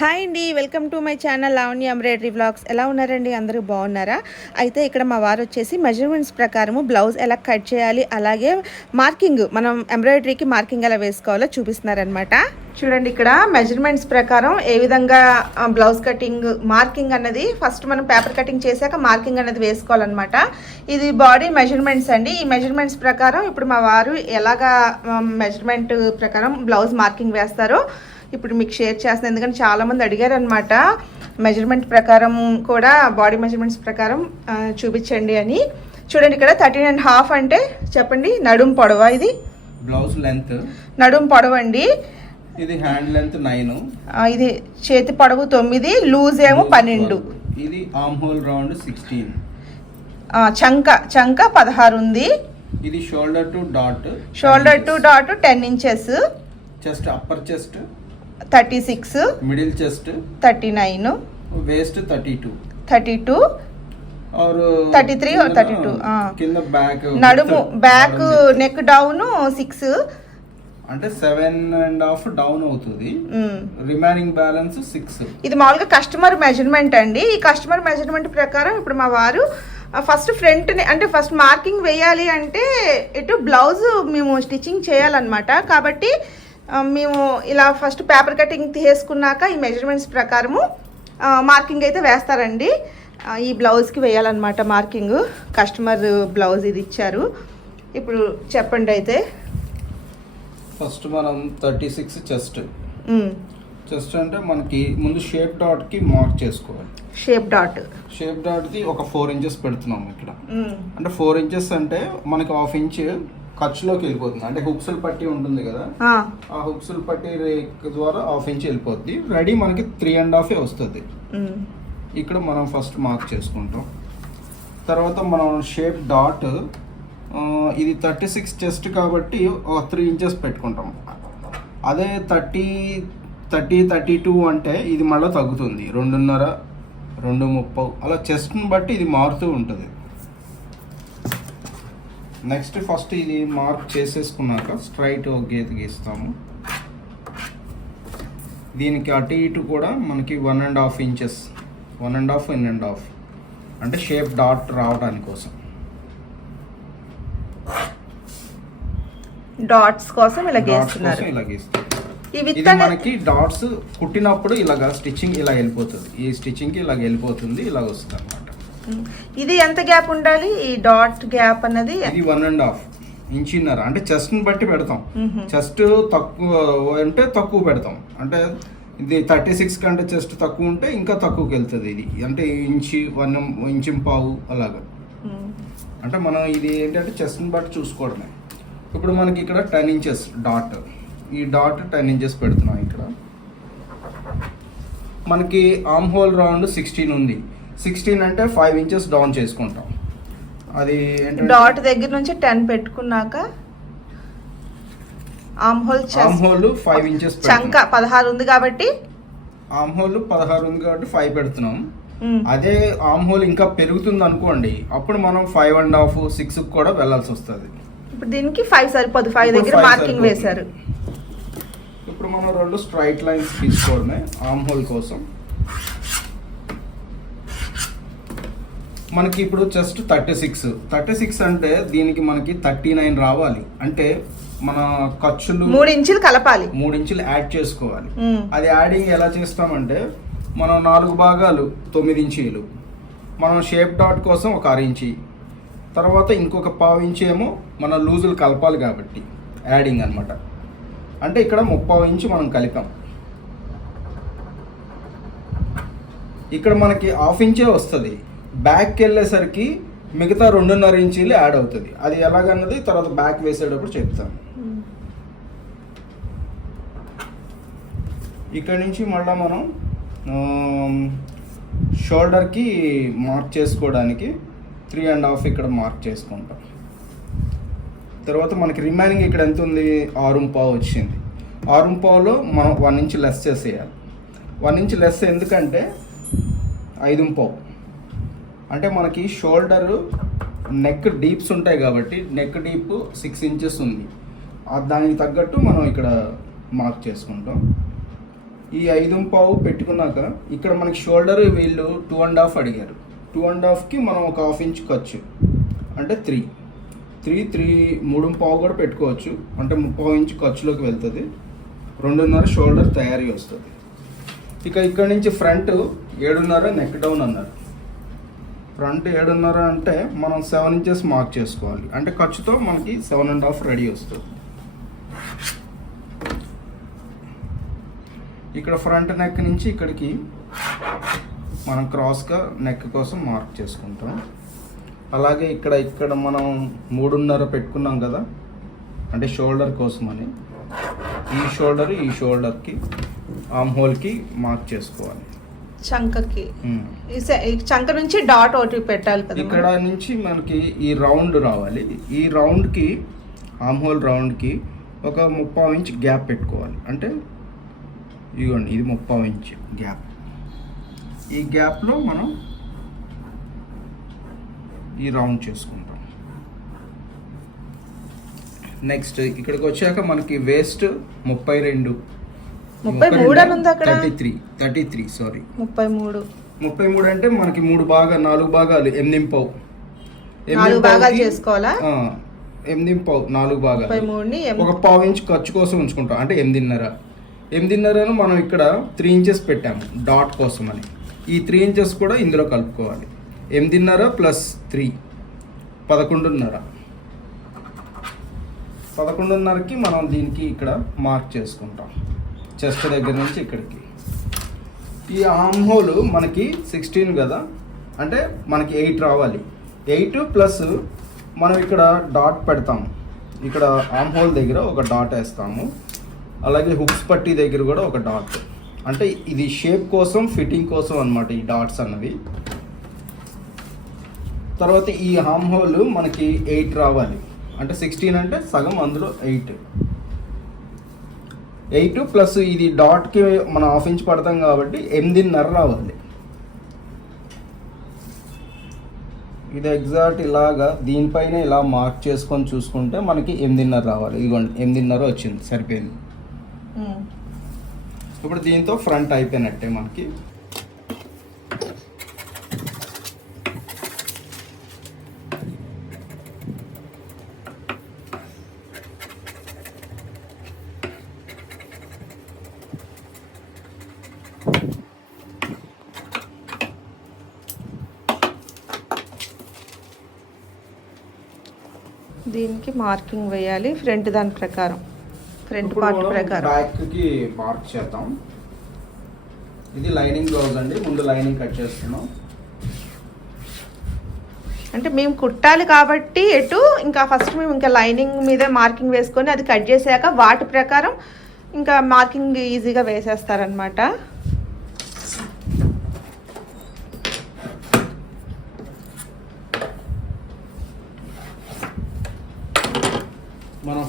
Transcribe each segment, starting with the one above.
Hi అండి welcome to my channel Lavanya embroidery blogs ఎలా ఉన్నారండి? అందరూ బాగున్నారా? అయితే ఇక్కడ మా వారు వచ్చేసి మెజర్మెంట్స్ ప్రకారము బ్లౌజ్ ఎలా కట్ చేయాలి అలాగే మార్కింగ్ మనం ఎంబ్రాయిడరీకి మార్కింగ్ ఎలా వేసుకోవాలో చూపిస్తున్నారనమాట చూడండి ఇక్కడ మెజర్మెంట్స్ ప్రకారం ఏ విధంగా బ్లౌజ్ కటింగ్ మార్కింగ్ అన్నది ఫస్ట్ మనం పేపర్ కటింగ్ చేశాక మార్కింగ్ అనేది వేసుకోవాలన్నమాట. ఇది బాడీ మెజర్మెంట్స్ అండి. ఈ మెజర్మెంట్స్ ప్రకారం ఇప్పుడు మా వారు ఎలాగా మెజర్మెంట్ ప్రకారం బ్లౌజ్ మార్కింగ్ వేస్తారో ఇప్పుడు మీకు షేర్ చేస్తాను ఎందుకంటే చాలామంది అడిగారు అనమాట మెజర్మెంట్ ప్రకారం కూడా బాడీ మెజర్మెంట్స్ ప్రకారం చూపించండి అని. చూడండి ఇక్కడ థర్టీన్ అండ్ హాఫ్ అంటే చెప్పండి నడుం పొడవ ఇది? బ్లౌజ్ లెంత్ నడుం పొడవండి ఇది హ్యాండ్ లెంత్ నైన్ ఇది చేతి పొడవు తొమ్మిది లూజ్ ఏమో పన్నెండు. ఇది ఆర్మ్ హోల్ రౌండ్ సిక్స్టీన్ చంక చంక పదహారు ఉంది. ఇది shoulder to dot shoulder to dot ten inches chest upper chest thirty six middle chest thirty nine waist thirty two. Thirty two or 33 or 32, ఆ. కింద బ్యాక్ నడుము బ్యాక్ నెక్ డౌన్ సిక్స్. అంటే seven and half down అవుతుంది. Remaining balance six. ఇది మామూలుగా customer measurement అండి. ఈ customer measurement ప్రకారం ఇప్పుడు మా వారు ఫస్ట్ ఫ్రంట్ అంటే ఫస్ట్ మార్కింగ్ వేయాలి అంటే ఇటు బ్లౌజ్ మేము స్టిచ్చింగ్ చేయాలన్నమాట. కాబట్టి మేము ఇలా ఫస్ట్ పేపర్ కటింగ్ తీసుకున్నాక ఈ మెజర్మెంట్స్ ప్రకారము మార్కింగ్ అయితే వేస్తారండి. ఈ బ్లౌజ్కి వేయాలన్నమాట మార్కింగ్ కస్టమర్ బ్లౌజ్ ఇది ఇచ్చారు. ఇప్పుడు చెప్పండి అయితే. ఫస్ట్ మనం థర్టీ సిక్స్ చెస్ట్ చెస్ట్ అంటే మనకి ముందు షేప్ డాట్కి మార్క్ చేసుకోవాలి. షేప్ డాట్ షేప్ డాట్కి ఒక ఫోర్ ఇంచెస్ పెడుతున్నాం ఇక్కడ. అంటే ఫోర్ ఇంచెస్ అంటే మనకి హాఫ్ ఇంచ్ ఖర్చులోకి వెళ్ళిపోతుంది. అంటే హుక్సులు పట్టి ఉంటుంది కదా? ఆ, హుక్సులు పట్టి రేక్ ద్వారా హాఫ్ ఇంచ్ వెళ్ళిపోద్ది. రెడీ మనకి త్రీ అండ్ హాఫ్ వస్తుంది. ఇక్కడ మనం ఫస్ట్ మార్క్ చేసుకుంటాం. తర్వాత మనం షేప్ డాట్ ఇది థర్టీ సిక్స్ చెస్ట్ కాబట్టి ఒక త్రీ ఇంచెస్ పెట్టుకుంటాం. అదే థర్టీ థర్టీ థర్టీ టూ అంటే ఇది మళ్ళీ తగ్గుతుంది. రెండున్నర రెండు ముప్పై అలా చెస్ట్ని బట్టి ఇది మారుతూ ఉంటుంది. నెక్స్ట్ ఫస్ట్ ఇది మార్క్ చేసేసుకున్నాక స్ట్రైట్ గీత గీస్తాము. దీనికి అటు ఇటు కూడా మనకి one and half inches one and half one and half అంటే షేప్ డాట్ రావడానికి కోసం. డాట్స్ కోసం ఇలా గీస్తున్నారు. ఇలా గీస్తాం. ఈ ఇది మనకి డాట్స్ కుట్టినప్పుడు ఇలాగా స్టిచ్చింగ్ ఇలా వెళ్ళిపోతుంది. ఈ స్టిచ్చింగ్కి ఇలా వెళ్ళిపోతుంది ఇలా వస్తుంది. ఇది ఎంత గ్యాప్ ఉండాలి? ఈ డాట్ గ్యాప్ అన్నది ఇది వన్ అండ్ హాఫ్ ఇంచిన్నర. అంటే చెస్ట్ని బట్టి పెడతాం. చెస్ట్ తక్కువ అంటే తక్కువ పెడతాం. అంటే ఇది థర్టీ సిక్స్ కంటే చెస్ట్ తక్కువ ఉంటే ఇంకా తక్కువకి వెళ్తుంది ఇది. అంటే ఇంచి వన్ ఇంచి పావు అలాగా. అంటే మనం ఇది ఏంటంటే చెస్ట్ని బట్టి చూసుకోవడమే. ఇప్పుడు మనకి ఇక్కడ టెన్ ఇంచెస్ డాట్. ఈ డాట్ టెన్ ఇంచెస్ పెడుతున్నాం ఇక్కడ. మనకి ఆమ్ హోల్ రౌండ్ సిక్స్టీన్ ఉంది. సిక్స్టీన్ అంటే ఫైవ్ ఇంచెస్ డౌన్ చేసుకుంటాం. అది డాట్ దగ్గర నుంచి టెన్ పెట్టుకున్నాక arm hole arm hole five inches చంక పదహారు ఉంది కాబట్టి ఆమ్ హోల్ పదహారు ఉంది కాబట్టి ఫైవ్ పెడుతున్నాం. అదే ఆమ్ హోల్ ఇంకా పెరుగుతుంది అనుకోండి అప్పుడు మనం ఫైవ్ అండ్ హాఫ్ సిక్స్ కూడా వెళ్ళాల్సి వస్తుంది. ఇప్పుడు దీనికి ఫైవ్ సరిపోదు. ఫైవ్ దగ్గర మార్కింగ్. వేశారు. ఇప్పుడు మనం రెండు స్ట్రైట్ లైన్స్ తీసుకోవడమే ఆమ్ హోల్ కోసం. మనకి ఇప్పుడు just thirty six thirty six అంటే దీనికి మనకి థర్టీ నైన్ రావాలి. అంటే మన ఖర్చులు మూడు ఇంచులు కలపాలి. మూడు ఇంచులు యాడ్ చేసుకోవాలి. అది యాడింగ్ ఎలా చేస్తామంటే మనం నాలుగు భాగాలు తొమ్మిది ఇంచీలు. మనం షేప్ డాట్ కోసం ఒక అర ఇంచి. తర్వాత ఇంకొక పావు ఇంచి ఏమో మన లూజులు కలపాలి కాబట్టి యాడింగ్ అన్నమాట. అంటే ఇక్కడ ముప్పావు ఇంచు మనం కలిపాం. ఇక్కడ మనకి హాఫ్ ఇంచే వస్తుంది. బ్యాక్కి వెళ్ళేసరికి మిగతా రెండున్నర ఇంచీలు యాడ్ అవుతుంది. అది ఎలాగన్నది తర్వాత బ్యాక్ వేసేటప్పుడు చెప్తాను. ఇక్కడ నుంచి మళ్ళీ మనం షోల్డర్కి మార్క్ చేసుకోవడానికి త్రీ అండ్ హాఫ్ ఇక్కడ మార్క్ చేసుకుంటాం. తర్వాత మనకి రిమైనింగ్ ఇక్కడ ఎంత ఉంది? ఆరు పావు వచ్చింది. ఆరు పావులో మనం వన్ ఇంచ్ లెస్ చేసేయాలి. వన్ ఇంచ్ లెస్ ఎందుకంటే ఐదు పావు. అంటే మనకి షోల్డర్ నెక్ డీప్స్ ఉంటాయి కాబట్టి నెక్ డీప్ సిక్స్ ఇంచెస్ ఉంది. ఆ దానికి తగ్గట్టు మనం ఇక్కడ మార్క్ చేసుకుంటాం. ఈ ఐదు పావు పెట్టుకున్నాక ఇక్కడ మనకి షోల్డర్ వీళ్ళు టూ అండ్ హాఫ్ అడిగారు. టూ అండ్ హాఫ్కి మనం ఒక హాఫ్ ఇంచ్ ఖర్చు. అంటే త్రీ త్రీ త్రీ మూడు పావు కూడా పెట్టుకోవచ్చు. అంటే ముప్పావు ఇంచ్ ఖర్చులోకి వెళ్తుంది. రెండున్నర షోల్డర్ తయారీ వస్తుంది. ఇక ఇక్కడ నుంచి ఫ్రంట్ ఏడున్నర నెక్ డౌన్ అన్నారు. ఫ్రంట్ ఏడున్నర అంటే మనం సెవెన్ ఇంచెస్ మార్క్ చేసుకోవాలి. అంటే ఖర్చుతో మనకి సెవెన్ అండ్ హాఫ్ రెడీ వస్తుంది. ఇక్కడ ఫ్రంట్ నెక్ నుంచి ఇక్కడికి మనం క్రాస్గా నెక్ కోసం మార్క్ చేసుకుంటాం. అలాగే ఇక్కడ ఇక్కడ మనం మూడున్నర పెట్టుకున్నాం కదా అంటే షోల్డర్ కోసం అని ఈ షోల్డర్ ఈ షోల్డర్కి ఆమ్ హోల్కి మార్క్ చేసుకోవాలి. చంకకి. చంక నుంచి డాట్ ఒకటి పెట్టాలి కదా ఇక్కడ నుంచి మనకి ఈ రౌండ్ రావాలి. ఈ రౌండ్కి ఆమ్ హోల్ రౌండ్కి ఒక ముప్పావు ఇంచ్ గ్యాప్ పెట్టుకోవాలి. అంటే ఇదిగోండి ఇది ముప్పావు ఇంచ్ గ్యాప్. ఈ గ్యాప్లో మనం ఈ రౌండ్ చేసుకుంటాం. నెక్స్ట్ ఇక్కడికి వచ్చాక మనకి వేస్ట్ ముప్పై రెండు ముప్పై మూడు అని ఉంది అక్కడ. Thirty three thirty three sorry ముప్పై మూడు. ముప్పై మూడు అంటే మనకి మూడు భాగా నాలుగు భాగాలు ఎనిమిది పావు. నాలుగు భాగాలు చేసుకోవాలా? ఎనిమిది పావు నాలుగు భాగాలు. ఒక పావు ఇంచ్ ఖర్చు కోసం ఉంచుకుంటాం అంటే ఎనిమిదిన్నర. ఎనిమిదిన్నరను మనం ఇక్కడ త్రీ ఇంచెస్ పెట్టాము డాట్ కోసం అని. ఈ త్రీ ఇంచెస్ కూడా ఇందులో కలుపుకోవాలి. ఎనిమిదిన్నర ప్లస్ త్రీ పదకొండున్నర. పదకొండున్నరకి మనం దీనికి ఇక్కడ మార్క్ చేసుకుంటాం. చెస్ట్ దగ్గర నుంచి ఇక్కడికి. ఈ ఆమ్ హోల్ మనకి సిక్స్టీన్ కదా? అంటే మనకి ఎయిట్ రావాలి. ఎయిట్ ప్లస్ మనం ఇక్కడ డాట్ పెడతాము. ఇక్కడ ఆమ్ హోల్ దగ్గర ఒక డాట్ వేస్తాము. అలాగే హుక్స్ పట్టి దగ్గర కూడా ఒక డాట్ అంటే ఇది షేప్ కోసం ఫిట్టింగ్ కోసం అనమాట ఈ డాట్స్ అన్నవి. తర్వాత ఈ హామ్ హోల్ మనకి ఎయిట్ రావాలి. అంటే సిక్స్టీన్ అంటే సగం అందులో ఎయిట్ ఎయిట్ ప్లస్ ఇది డాట్కి మనం హాఫ్ ఇంచ్ పడతాం కాబట్టి ఎనిమిదిన్నర రావాలి. ఇది ఎగ్జాక్ట్ ఇలాగా దీనిపైన ఇలా మార్క్ చేసుకొని చూసుకుంటే మనకి ఎనిమిదిన్నర రావాలి. ఇదిగోండి ఎనిమిదిన్నర వచ్చింది సరిపోయింది. ఇప్పుడు దీంతో ఫ్రంట్ అయిపోయినట్టే మనకి. దీనికి మార్కింగ్ వేయాలి. ఫ్రంట్ దాని ప్రకారం. ఫ్రంట్ పార్ట్ ప్రకారం. బ్యాక్కి మార్క్ చేద్దాం. ఇది లైనింగ్ బ్లౌజ్ అండి. ముందు లైనింగ్ కట్ చేస్తున్నాం. అంటే మేము కుట్టాలి కాబట్టి ఎటు ఇంకా ఫస్ట్ మేము ఇంకా లైనింగ్ మీద మార్కింగ్ వేసుకొని అది కట్ చేసాక వాటి ప్రకారం ఇంకా మార్కింగ్ ఈజీగా వేసేస్తారనమాట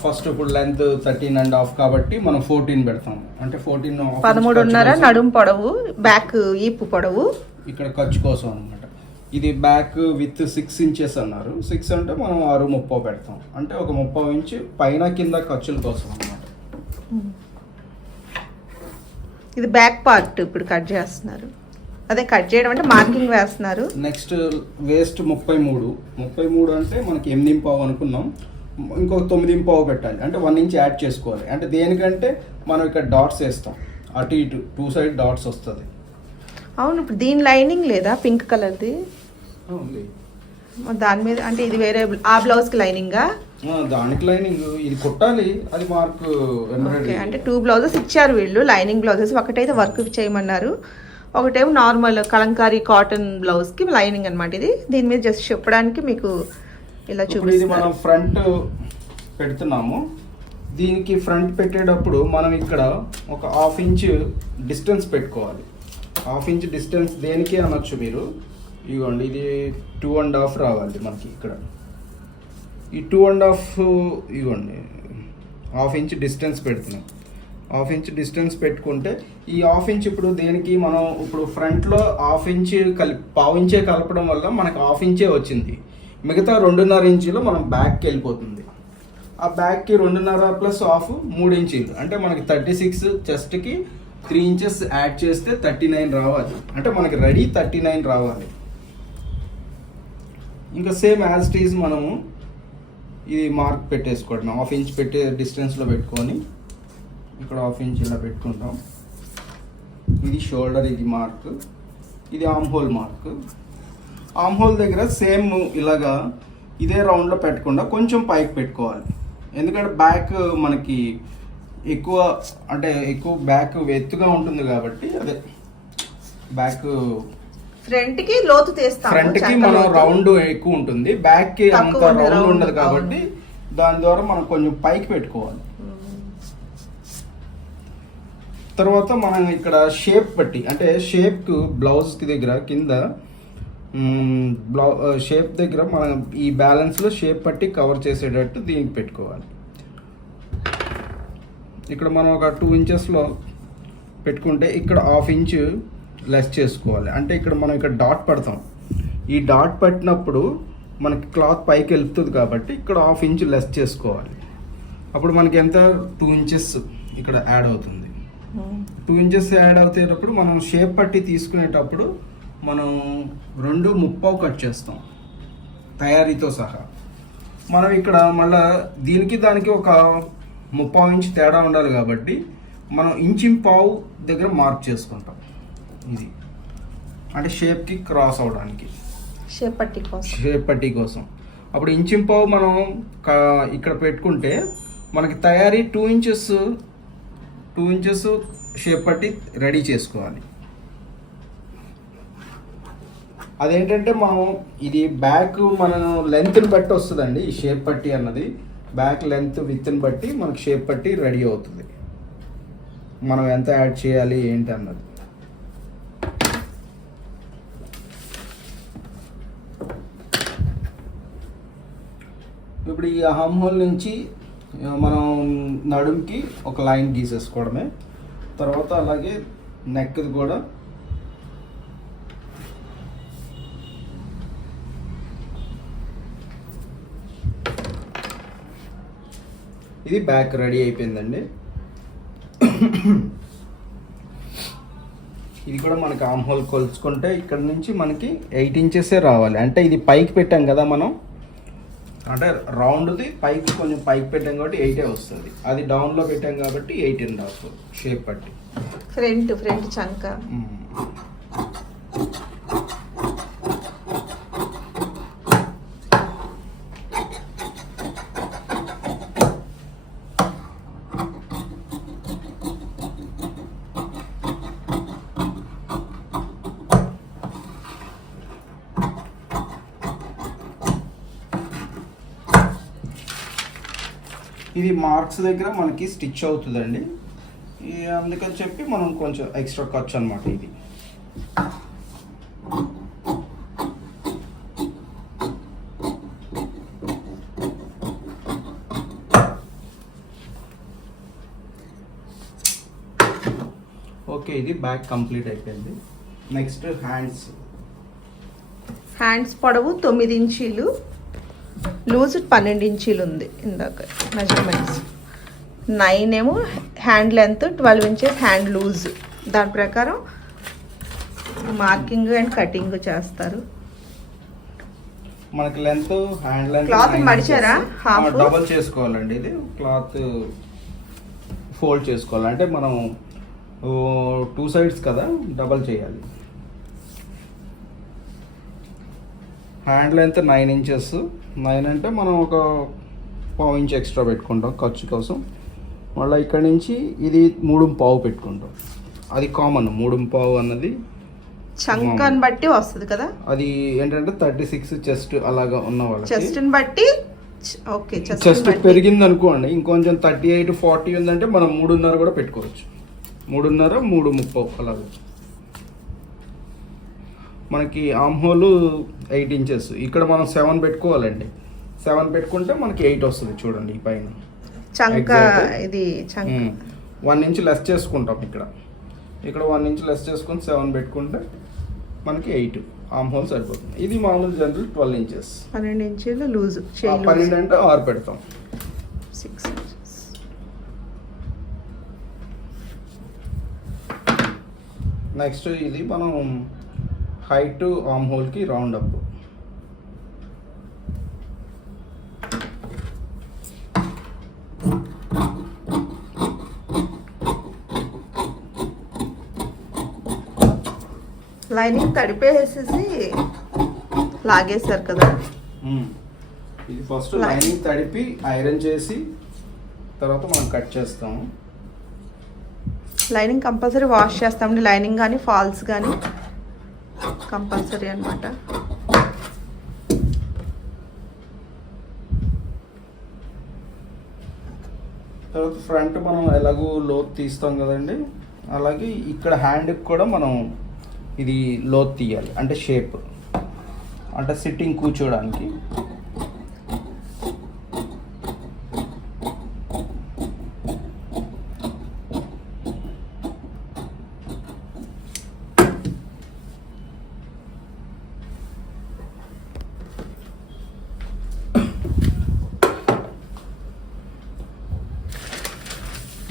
ఫస్ట్ ఇప్పుడు లెంత్ థర్టీన్ అండ్ హాఫ్ కాబట్టి మనం ఫోర్టీన్ పెడతాం. అంటే ఫోర్టీన్ పదమూడున్నర నడుం పొడవు బ్యాక్ ఈపు పొడవు. ఇక్కడ ఖర్చు కోసం అనమాట ఇది బ్యాక్ విత్ సిక్స్ ఇంచెస్ అన్నారు. సిక్స్ అంటే మనం ఆరు ముప్పో పెడతాం. అంటే ఒక ముప్పై ఇంచ్ పైన కింద ఖర్చుల కోసం అనమాట ఇది బ్యాక్ పార్ట్ ఇప్పుడు కట్ చేస్తున్నారు. అదే కట్ చేయడం అంటే మార్కింగ్ వేస్తున్నారు. నెక్స్ట్ వేస్ట్ ముప్పై మూడు. ముప్పై మూడు అంటే మనకి ఎనిమిది పావు అనుకున్నాం. ఇంకొక తొమ్మిది పావు పెట్టాలి. అంటే వన్ ఇంచ్ యాడ్ చేసుకోవాలి. అంటే దేనికంటే మనం ఇక్కడ డాట్స్ వేస్తాం. అటు ఇటు టూ సైడ్ డాట్స్ వస్తుంది. అవును ఇప్పుడు దీని లైనింగ్ లేదా? పింక్ కలర్ది ఉంది. దాని మీద అంటే ఇది వేరే ఆ బ్లౌజ్కి లైనింగా దానికి లైనింగ్ ఇది కుట్టాలి. అది మార్క్ అంటే టూ బ్లౌజెస్ ఇచ్చారు వీళ్ళు. లైనింగ్ బ్లౌజెస్ ఒకటైతే వర్క్ చేయమన్నారు. ఒకటేమో నార్మల్ కలంకారీ కాటన్ బ్లౌజ్కి లైనింగ్ అనమాట ఇది. దీని మీద జస్ట్ చెప్పడానికి మీకు ఇలా ఇది మనం ఫ్రంట్ పెడుతున్నాము. దీనికి ఫ్రంట్ పెట్టేటప్పుడు మనం ఇక్కడ ఒక హాఫ్ ఇంచ్ డిస్టెన్స్ పెట్టుకోవాలి. హాఫ్ ఇంచ్ డిస్టెన్స్ దేనికి అనొచ్చు మీరు? ఇదిగోండి ఇది టూ అండ్ హాఫ్ రావాలి మనకి ఇక్కడ. ఈ టూ అండ్ హాఫ్ ఇదిగోండి హాఫ్ ఇంచ్ డిస్టెన్స్ పెడుతున్నాం. హాఫ్ ఇంచ్ డిస్టెన్స్ పెట్టుకుంటే ఈ హాఫ్ ఇంచ్ ఇప్పుడు దేనికి మనం ఇప్పుడు ఫ్రంట్లో హాఫ్ ఇంచ్ కలి పావు ఇంచే కలపడం వల్ల మనకు హాఫ్ ఇంచే వచ్చింది. మిగతా రెండున్నర ఇంచీలో మనం బ్యాక్కి వెళ్ళిపోతుంది. ఆ బ్యాక్కి రెండున్నర ప్లస్ హాఫ్ మూడు ఇంచీలు. అంటే మనకి థర్టీ సిక్స్ చెస్ట్కి త్రీ ఇంచెస్ యాడ్ చేస్తే థర్టీ నైన్ రావాలి. అంటే మనకి రెడీ థర్టీ నైన్ రావాలి. ఇంకా సేమ్ యాజ్ టీజ్ మనము ఇది మార్క్ పెట్టేసుకోవడం హాఫ్ ఇంచ్ పెట్టే డిస్టెన్స్లో పెట్టుకొని ఇక్కడ హాఫ్ ఇంచ్ ఇలా పెట్టుకుంటాం. ఇది షోల్డర్ ఇది మార్క్ ఇది arm hole mark arm hole దగ్గర సేమ్ ఇలాగా ఇదే రౌండ్లో పెట్టకుండా కొంచెం పైకి పెట్టుకోవాలి ఎందుకంటే బ్యాక్ మనకి ఎక్కువ అంటే ఎక్కువ బ్యాక్ ఎత్తుగా ఉంటుంది కాబట్టి అదే బ్యాక్ ఫ్రంట్కి లోతు తీస్తాము ఫ్రంట్కి చంక మనం. రౌండ్ ఎక్కువ ఉంటుంది బ్యాక్కి అంత రౌండ్. ఉండదు కాబట్టి దాని ద్వారా మనం కొంచెం పైకి పెట్టుకోవాలి తర్వాత మనం ఇక్కడ షేప్ బట్టి అంటే షేప్ బ్లౌజ్కి దగ్గర కింద బ్లౌ షేప్ దగ్గర మనం ఈ బ్యాలెన్స్లో షేప్ పట్టి కవర్ చేసేటట్టు దీనికి పెట్టుకోవాలి. ఇక్కడ మనం ఒక టూ ఇంచెస్లో పెట్టుకుంటే ఇక్కడ హాఫ్ ఇంచ్ లెస్ చేసుకోవాలి. అంటే ఇక్కడ మనం ఇక్కడ డాట్ పడతాం. ఈ డాట్ పట్టినప్పుడు మనకి క్లాత్ పైకి వెళ్తుంది కాబట్టి ఇక్కడ హాఫ్ ఇంచ్ లెస్ చేసుకోవాలి. అప్పుడు మనకి ఎంత? టూ ఇంచెస్ ఇక్కడ యాడ్ అవుతుంది. టూ ఇంచెస్ యాడ్ అవుతేటప్పుడు మనం షేప్ పట్టి తీసుకునేటప్పుడు మనం రెండు ముప్పావు కట్ చేస్తాం తయారీతో సహా. మనం ఇక్కడ మళ్ళా దీనికి దానికి ఒక ముప్పావు ఇంచ్ తేడా ఉండాలి కాబట్టి మనం ఇంచిం పావు దగ్గర మార్క్ చేసుకుంటాం. ఇది. అంటే షేప్కి క్రాస్ అవడానికి. షేప్ పట్టి కోసం. షేప్ పట్టీ కోసం. అప్పుడు ఇంచిం పావు మనం ఇక్కడ పెట్టుకుంటే మనకి తయారీ two inches two inches shape పట్టి రెడీ చేసుకోవాలి. అదేంటంటే మనం ఇది బ్యాక్ మనం లెంత్ని బట్టి వస్తుందండి ఈ షేప్ పట్టి అన్నది. బ్యాక్ లెంత్ విత్ని బట్టి మనకు షేప్ పట్టి రెడీ అవుతుంది. మనం ఎంత యాడ్ చేయాలి ఏంటి అన్నది. ఇప్పుడు ఈ హమ్ హోల్ నుంచి మనం నడుంకి ఒక లైన్ గీసేసుకోవడమే. తర్వాత అలాగే నెక్ది కూడా ఇది బ్యాక్ రెడీ అయిపోయిందండి. ఇది కూడా మనకి ఆమ్ హోల్ కొలుచుకుంటే ఇక్కడ నుంచి మనకి ఎయిట్ ఇంచెసే రావాలి. అంటే ఇది పైకి పెట్టాం కదా మనం. అంటే రౌండ్ది పైకి కొంచెం పైకి పెట్టాం కాబట్టి ఎయిటే వస్తుంది. అది డౌన్లో పెట్టాం కాబట్టి ఎయిట్ అండ్ హాఫ్ షేప్ పట్టి ఫ్రంట్ ఫ్రంట్ చంక ఇది మార్క్స్ దగ్గర మనకి స్టిచ్ అవుతుందండి. అందుకని చెప్పి మనం కొంచెం ఎక్స్ట్రా ఖర్చు అనమాట ఇది. ఓకే ఇది బ్యాక్ కంప్లీట్ అయిపోయింది. Next hands. హ్యాండ్స్ పొడవు తొమ్మిది ఇంచీలు. లూజ్ పన్నెండు ఇంచీలు ఉంది ఇందాక మెజర్మెంట్స్ నైన్ ఏమో hand length twelve inches hand loose దాని ప్రకారం మార్కింగ్ అండ్ కటింగ్ చేస్తారు. మనకి లెంత్ హ్యాండ్ లెంత్ Cloth మడిచారా? Half? డబల్ చేసుకోవాలండి ఇది. క్లాత్ ఫోల్డ్ చేసుకోవాలి. అంటే మనం టూ సైడ్స్ కదా డబల్ చేయాలి. Hand length nine inches nine అంటే మనం ఒక పావు ఇంచ్ ఎక్స్ట్రా పెట్టుకుంటాం ఖర్చు కోసం. మళ్ళీ ఇక్కడ నుంచి ఇది మూడు పావు పెట్టుకుంటాం. అది కామన్ మూడు పావు అన్నది చంకని బట్టి వస్తుంది కదా? అది ఏంటంటే థర్టీ సిక్స్ చెస్ట్ అలాగా ఉన్న వాళ్ళకి. చెస్ట్ని బట్టి ఓకే చెస్ట్ చెస్ట్ పెరిగింది అనుకోండి ఇంకొంచెం థర్టీ ఎయిట్ ఫార్టీ ఉందంటే మనం మూడున్నర కూడా పెట్టుకోవచ్చు. మూడున్నర మూడు ముప్పై అలాగే. మనకి ఆమ్ హోల్ ఎయిట్ ఇంచెస్. ఇక్కడ మనం సెవెన్ పెట్టుకోవాలండి. సెవెన్ పెట్టుకుంటే మనకి ఎయిట్ వస్తుంది చూడండి ఈ పైన. చంక. ఇది వన్ ఇంచ్ లెస్ చేసుకుంటాం ఇక్కడ. ఇక్కడ వన్ ఇంచ్ లెస్ చేసుకుని సెవెన్ పెట్టుకుంటే మనకి ఎయిట్. ఆమ్ హోల్ సరిపోతుంది. ఇది మామూలు జనరల్ ట్వెల్వ్ ఇంచెస్. పన్నెండు ఇంచీలు లూజ్. పన్నెండు అంటే ఆరు పెడతాం. Six inches. నెక్స్ట్ ఇది మనం హైట్ ఆమ్ హోల్కి రౌండ్ అప్. లైనింగ్ తడిపేసేసి లాగేశారు కదా. ఇది ఫస్ట్. లైనింగ్ తడిపి ఐరన్ చేసి తర్వాత మనం కట్ చేస్తాము. లైనింగ్ కంపల్సరీ వాష్ చేస్తామండి. లైనింగ్ కానీ ఫాల్స్ కానీ. కంపల్సరీ అనమాట తర్వాత ఫ్రంట్ మనం ఎలాగో లోత్ తీస్తాం కదండి. అలాగే ఇక్కడ హ్యాండ్కి కూడా మనం ఇది లోత్ తీయాలి. అంటే షేప్. అంటే సిట్టింగ్ కూర్చోడానికి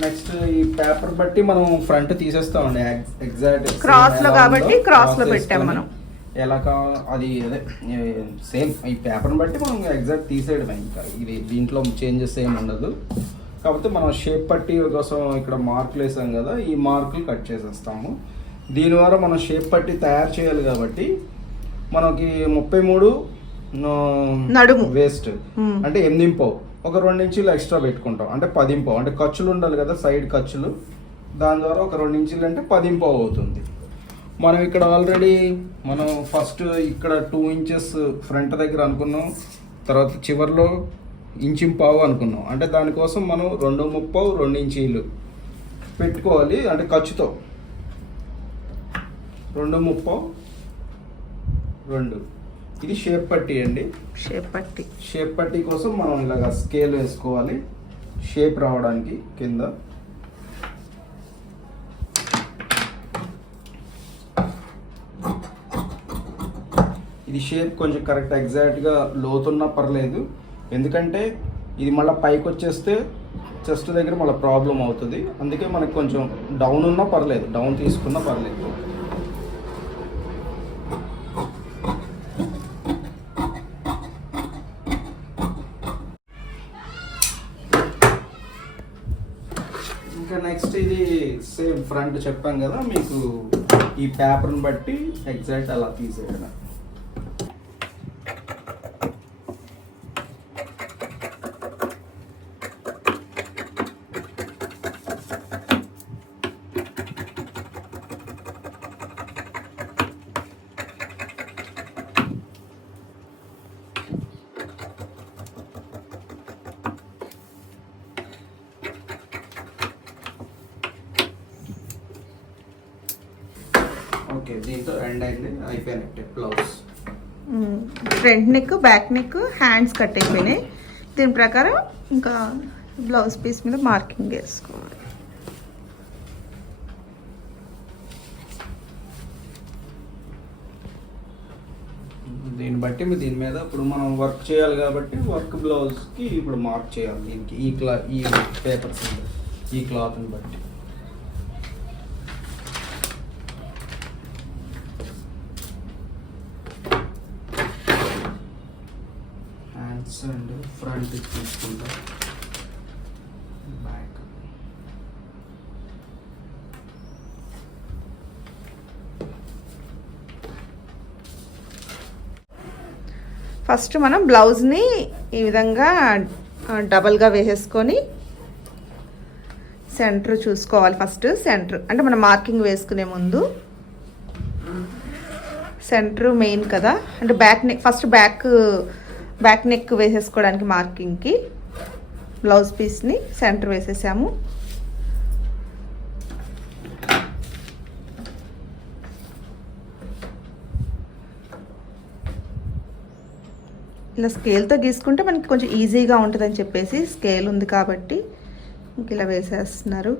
నెక్స్ట్ ఈ పేపర్ బట్టి మనం ఫ్రంట్ తీసేస్తామండి. ఎగ్జాక్ట్ Cross లో కాబట్టి cross లో పెట్టాం మనం. ఎలా కావాలో అది అదే సేమ్ ఈ పేపర్ని బట్టి మనం ఎగ్జాక్ట్ తీసేయడమే ఇంకా. ఇది దీంట్లో చేంజెస్ ఏమి ఉండదు. కాకపోతే మనం షేప్ పట్టి కోసం ఇక్కడ మార్కులు వేసాం కదా ఈ మార్కులు కట్ చేసేస్తాము. దీని ద్వారా మనం షేప్ పట్టి తయారు చేయాలి కాబట్టి మనకి ముప్పై మూడు నడుము. వేస్ట్. అంటే ఎనిమిది పావు ఒక రెండు ఇంచులు ఎక్స్ట్రా పెట్టుకుంటాం. అంటే పది పావు అంటే ఖర్చులు ఉండాలి కదా సైడ్ ఖర్చులు. దాని ద్వారా ఒక రెండు ఇంచులు అంటే పది పావు అవుతుంది. మనం ఇక్కడ ఆల్రెడీ మనం ఫస్ట్ ఇక్కడ టూ ఇంచెస్ ఫ్రంట్ దగ్గర అనుకున్నాం. తర్వాత చివర్లో ఇంచు పావు అనుకున్నాం. అంటే దానికోసం మనం రెండు ముప్పావు రెండు ఇంచీలు పెట్టుకోవాలి. అంటే ఖర్చుతో. రెండు ముప్పావు రెండు. ఇది షేప్ పట్టి అండి. షేప్ పట్టి. షేప్ పట్టి కోసం మనం ఇలాగ స్కేల్ వేసుకోవాలి. షేప్ రావడానికి కింద. ఇది షేప్ కొంచెం కరెక్ట్ ఎగ్జాక్ట్గా లోతున్నా పర్లేదు. ఎందుకంటే ఇది మళ్ళీ పైకి వచ్చేస్తే చెస్ట్ దగ్గర మళ్ళీ ప్రాబ్లం అవుతుంది. అందుకే మనకు కొంచెం డౌన్ ఉన్నా పర్లేదు. డౌన్ తీసుకున్నా పర్లేదు. ఇంకా నెక్స్ట్ ఇది సేమ్ ఫ్రంట్ చెప్పాం కదా మీకు ఈ పేపర్ని బట్టి ఎగ్జాక్ట్ అలా తీసేయడం ఓకే దీంతో ఎండ్ అయింది అయిపోయినట్టే blouse front neck back neck hands cut అయిపోయినాయి. దీని ప్రకారం ఇంకా బ్లౌజ్ పీస్ మీద మార్కింగ్ వేసుకోవాలి. దీన్ని బట్టి దీని మీద ఇప్పుడు మనం వర్క్ చేయాలి కాబట్టి వర్క్ బ్లౌజ్కి ఇప్పుడు మార్క్ చేయాలి దీనికి. ఈ క్లా ఈ పేపర్స్ ఈ క్లాత్ని బట్టి హ్యాండ్స్ అండ్ ఫ్రంట్ తీసుకుంటా బ్యాక్ ఫస్ట్ మనం బ్లౌజ్ని ఈ విధంగా డబల్గా వేసేసుకొని సెంటర్ చూసుకోవాలి ఫస్ట్ సెంటర్. అంటే మనం మార్కింగ్ వేసుకునే ముందు. సెంటర్ మెయిన్ కదా. అంటే back neck first back back neck వేసేసుకోవడానికి మార్కింగ్కి బ్లౌజ్ పీస్ని సెంటర్ వేసేసాము. ఇలా స్కేల్తో గీసుకుంటే మనకి కొంచెం ఈజీగా ఉంటుందని చెప్పేసి స్కేల్ ఉంది కాబట్టి ఇంక ఇలా వేసేస్తున్నారు.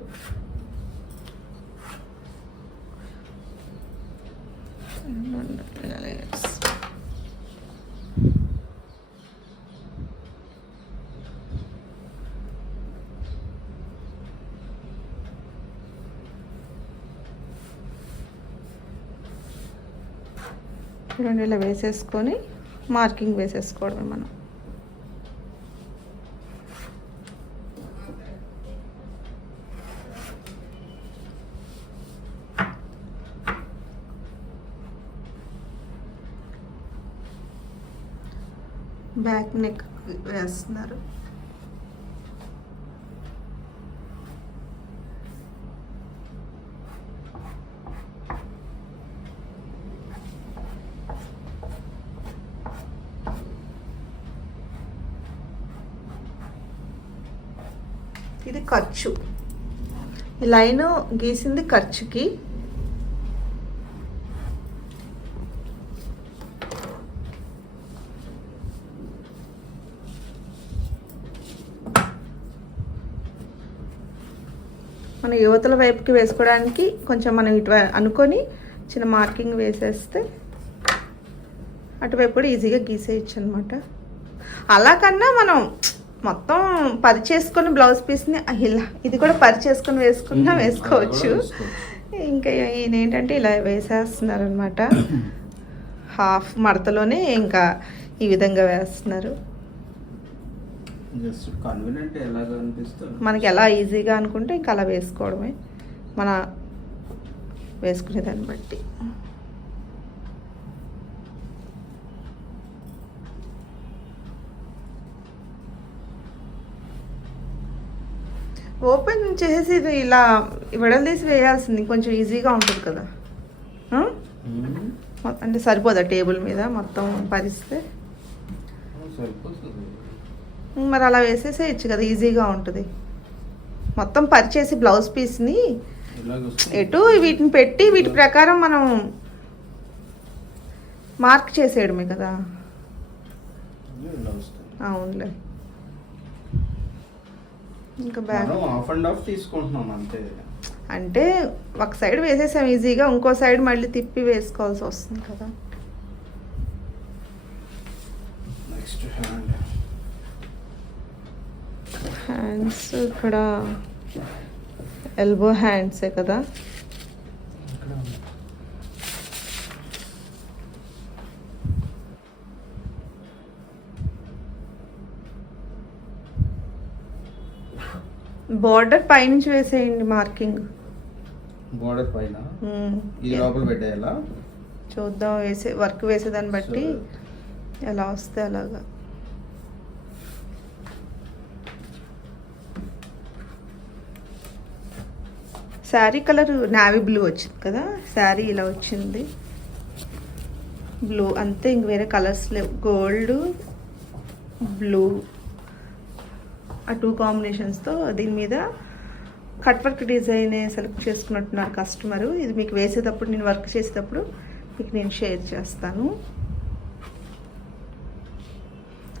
చూడండి ఇలా వేసేసుకొని మార్కింగ్ వేసేసుకోవడమే మనం. బ్యాక్ నెక్ వేస్తున్నారు ఇది ఖర్చు. ఈ లైన్ గీసింది ఖర్చుకి. మన యువతల వైపుకి వేసుకోవడానికి కొంచెం మనం ఇటు అనుకొని చిన్న మార్కింగ్ వేసేస్తే అటువైపు కూడా ఈజీగా గీసేయచ్చు అనమాట అలా కన్నా మనం మొత్తం పరిచేసుకొని బ్లౌజ్ పీస్ని ఇలా ఇది కూడా పరిచేసుకొని వేసుకున్నా మ్మ్. వేసుకోవచ్చు. ఇంకా ఈయన ఏంటంటే ఇలా వేసేస్తున్నారు అనమాట హాఫ్ మడతలోనే ఇంకా ఈ విధంగా వేస్తున్నారు. మనకి ఎలా ఈజీగా అనుకుంటే ఇంకా అలా వేసుకోవడమే. మన వేసుకునే దాన్ని బట్టి. ఓపెన్ చేసి ఇలా విడదీసి వేయాల్సింది. కొంచెం ఈజీగా ఉంటుంది కదా. అంటే సరిపోదా టేబుల్ మీద మొత్తం పరిస్తే? మరి అలా వేసేసేయచ్చు కదా ఈజీగా ఉంటుంది. మొత్తం పరిచేసి బ్లౌజ్ పీస్ని. ఎటు వీటిని పెట్టి వీటి ప్రకారం మనం మార్క్ చేసేయడమే కదా. అవునులే. ఇంకా బ్యాక్ అండ్ తీసుకుంటున్నాం అంతే. అంటే ఒక సైడ్ వేసేసాం ఈజీగా ఇంకో సైడ్ మళ్ళీ తిప్పి వేసుకోవాల్సి వస్తుంది కదా. నెక్స్ట్ హ్యాండ్ హ్యాండ్స్ ఇక్కడ. ఎల్బో హ్యాండ్సే కదా. బార్డర్ పైనుంచి వేసేయండి మార్కింగ్. బోర్డర్ పైన. ఈ లోపల పెట్టేయాలా? చూద్దాం వేసే వర్క్ వేసేదాన్ని బట్టి ఎలా వస్తే అలాగా. శారీ కలర్ నావీ బ్లూ వచ్చింది కదా? శారీ ఇలా వచ్చింది. బ్లూ అంతే ఇంక వేరే కలర్స్ లేవు. Gold blue. ఆ టూ కాంబినేషన్స్తో దీని మీద కట్ వర్క్ డిజైన్ సెలెక్ట్ చేసుకున్నట్టున్నారు కస్టమరు ఇది మీకు వేసేటప్పుడు నేను వర్క్ చేసేటప్పుడు మీకు నేను షేర్ చేస్తాను.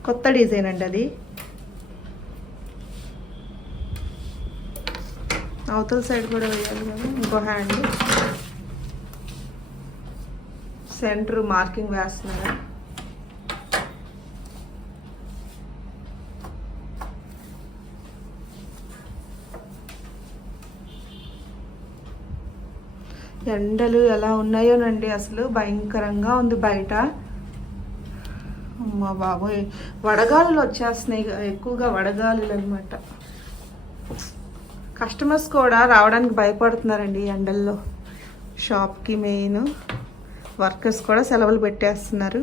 కొత్త డిజైన్ అండి అది. అవతల సైడ్ కూడా వేయాలి కదా ఇంకో హ్యాండ్ సెంటర్ మార్కింగ్ వేస్తున్నారా? ఎండలు ఎలా ఉన్నాయోనండి. అసలు భయంకరంగా ఉంది బయట. మా బాబోయ్. వడగాలులు వచ్చేస్తున్నాయి ఎక్కువగా వడగాలులు అనమాట కస్టమర్స్ కూడా రావడానికి భయపడుతున్నారండి ఎండల్లో. షాప్కి మెయిన్ వర్కర్స్ కూడా సెలవులు పెట్టేస్తున్నారు.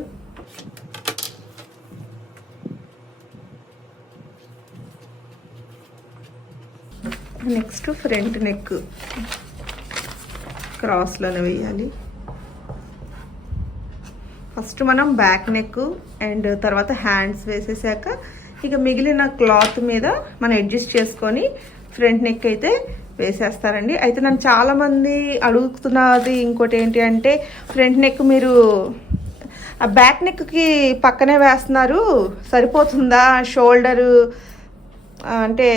Next front neck. క్రాస్లోనే వేయాలి. ఫస్ట్ మనం బ్యాక్ నెక్ అండ్ తర్వాత హ్యాండ్స్ వేసేసాక ఇక మిగిలిన క్లాత్ మీద మనం అడ్జస్ట్ చేసుకొని ఫ్రంట్ నెక్ అయితే వేసేస్తారండి. అయితే నన్ను చాలామంది అడుగుతున్నది ఇంకోటి ఏంటి అంటే ఫ్రంట్ నెక్ మీరు ఆ బ్యాక్ నెక్కి పక్కనే వేస్తున్నారు సరిపోతుందా? షోల్డరు అంటే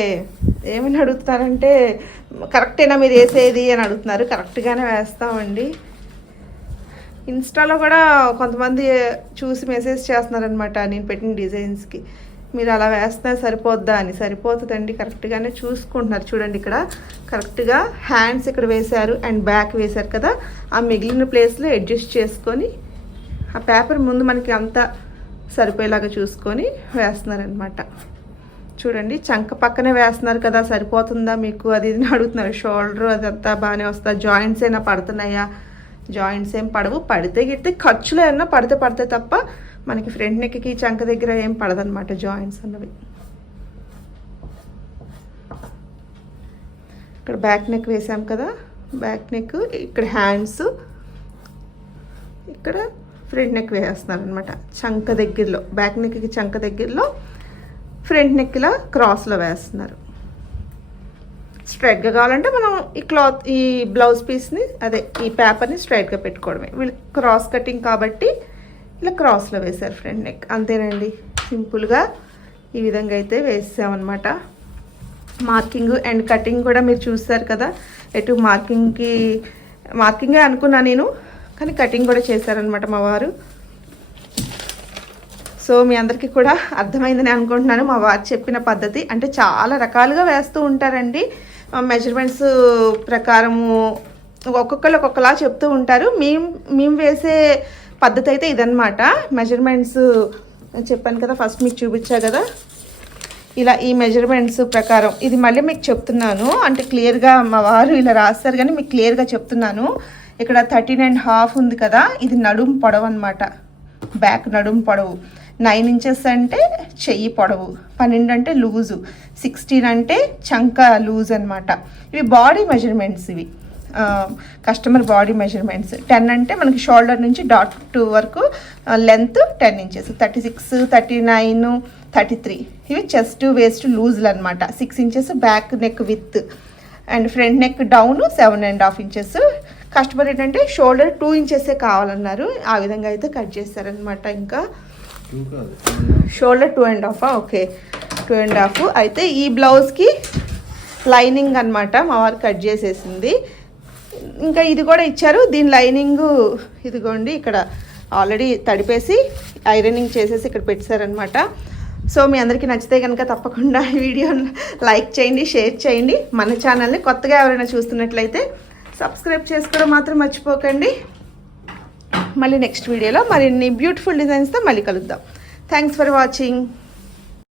ఏమని అడుగుతారంటే కరెక్టేనా మీరు వేసేది అని అడుగుతున్నారు. కరెక్ట్గానే వేస్తామండి. ఇన్స్టాలో కూడా కొంతమంది చూసి మెసేజ్ చేస్తున్నారనమాట నేను పెట్టిన డిజైన్స్కి. మీరు అలా వేస్తే సరిపోద్దా అని. సరిపోతుందండి కరెక్ట్గానే చూసుకుంటున్నారు. చూడండి ఇక్కడ కరెక్ట్గా హ్యాండ్స్ ఇక్కడ వేశారు అండ్ బ్యాక్ వేశారు కదా. ఆ మిగిలిన ప్లేస్లో అడ్జస్ట్ చేసుకొని ఆ పేపర్ ముందు మనకి అంతా సరిపోయేలాగా చూసుకొని వేస్తున్నారనమాట చూడండి చంక పక్కనే వేస్తున్నారు కదా సరిపోతుందా మీకు? అది ఇది అని అడుగుతున్నారు. షోల్డర్ అదంతా బాగానే వస్తా. జాయింట్స్ అయినా పడుతున్నాయా? జాయింట్స్ ఏం పడవు. పడితే గిడితే ఖర్చులు ఏమన్నా పడితే పడితే తప్ప మనకి ఫ్రంట్ నెక్కి చంక దగ్గర ఏం పడదనమాట జాయింట్స్ అన్నవి. ఇక్కడ బ్యాక్ నెక్ వేసాం కదా. బ్యాక్ నెక్ ఇక్కడ హ్యాండ్స్ ఇక్కడ ఫ్రంట్ నెక్ వేస్తున్నారు అనమాట చంక దగ్గరలో బ్యాక్ నెక్కి చంక దగ్గరలో ఫ్రంట్ నెక్లా క్రాస్లో వేస్తున్నారు. స్ట్రైట్గా కావాలంటే మనం ఈ క్లాత్ ఈ బ్లౌజ్ పీస్ని అదే ఈ పేపర్ని స్ట్రైట్గా పెట్టుకోవడమే. వీళ్ళు క్రాస్ కటింగ్ కాబట్టి ఇలా క్రాస్లో వేశారు ఫ్రంట్ నెక్. అంతేనండి. సింపుల్గా ఈ విధంగా అయితే వేసామన్నమాట. మార్కింగ్ అండ్ కటింగ్ కూడా మీరు చూస్తారు కదా. ఎటు మార్కింగ్కి మార్కింగే అనుకున్నా నేను కానీ కటింగ్ కూడా చేశారనమాట మా వారు. సో మీ అందరికీ కూడా అర్థమైందని అనుకుంటున్నాను. మా వారు చెప్పిన పద్ధతి అంటే చాలా రకాలుగా వేస్తూ ఉంటారండి. మెజర్మెంట్స్ ప్రకారము ఒక్కొక్కరు ఒక్కొక్కలా చెప్తూ ఉంటారు. మేము మేము వేసే పద్ధతి అయితే ఇదనమాట మెజర్మెంట్స్ చెప్పాను కదా ఫస్ట్ మీకు చూపించా కదా. ఇలా ఈ మెజర్మెంట్స్ ప్రకారం. ఇది మళ్ళీ మీకు చెప్తున్నాను. అంటే క్లియర్గా మా వారు ఇలా రాస్తారు కానీ మీకు క్లియర్గా చెప్తున్నాను. ఇక్కడ థర్టీన్ అండ్ హాఫ్ ఉంది కదా. ఇది నడుం పొడవు అనమాట బ్యాక్ నడుము పొడవు. నైన్ ఇంచెస్ అంటే చెయ్యి పొడవు పన్నెండు అంటే లూజు సిక్స్టీన్ అంటే చంక లూజ్ అనమాట ఇవి బాడీ మెజర్మెంట్స్ ఇవి. Customer body measurements. టెన్ అంటే మనకి షోల్డర్ నుంచి డాట్ టూ వరకు length ten inches. Thirty six thirty nine thirty three. ఇవి చెస్ట్ వేస్ట్ లూజ్లు అనమాట six inches back neck with. And front neck down seven and half inches. Customer ఏంటంటే shoulder two ఇంచెసే కావాలన్నారు. ఆ విధంగా అయితే కట్ చేస్తారనమాట ఇంకా. Shoulder two and half? Okay. Two and half. అయితే ఈ బ్లౌజ్కి లైనింగ్ అన్నమాట మా వారు కట్ చేసేసింది. ఇంకా ఇది కూడా ఇచ్చారు. దీని లైనింగ్ ఇదిగోండి ఇక్కడ ఆల్రెడీ తడిపేసి ఐరనింగ్ చేసేసి ఇక్కడ పెట్టారనమాట సో మీ అందరికీ నచ్చితే కనుక తప్పకుండా వీడియో వీడియోని లైక్ చేయండి షేర్ చేయండి. మన ఛానల్ని కొత్తగా ఎవరైనా చూస్తున్నట్లయితే సబ్స్క్రైబ్ చేసుకోవడం మాత్రం మర్చిపోకండి. మళ్ళీ నెక్స్ట్ వీడియోలో మరిన్ని బ్యూటిఫుల్ డిజైన్స్తో మళ్ళీ కలుద్దాం. Thanks for watching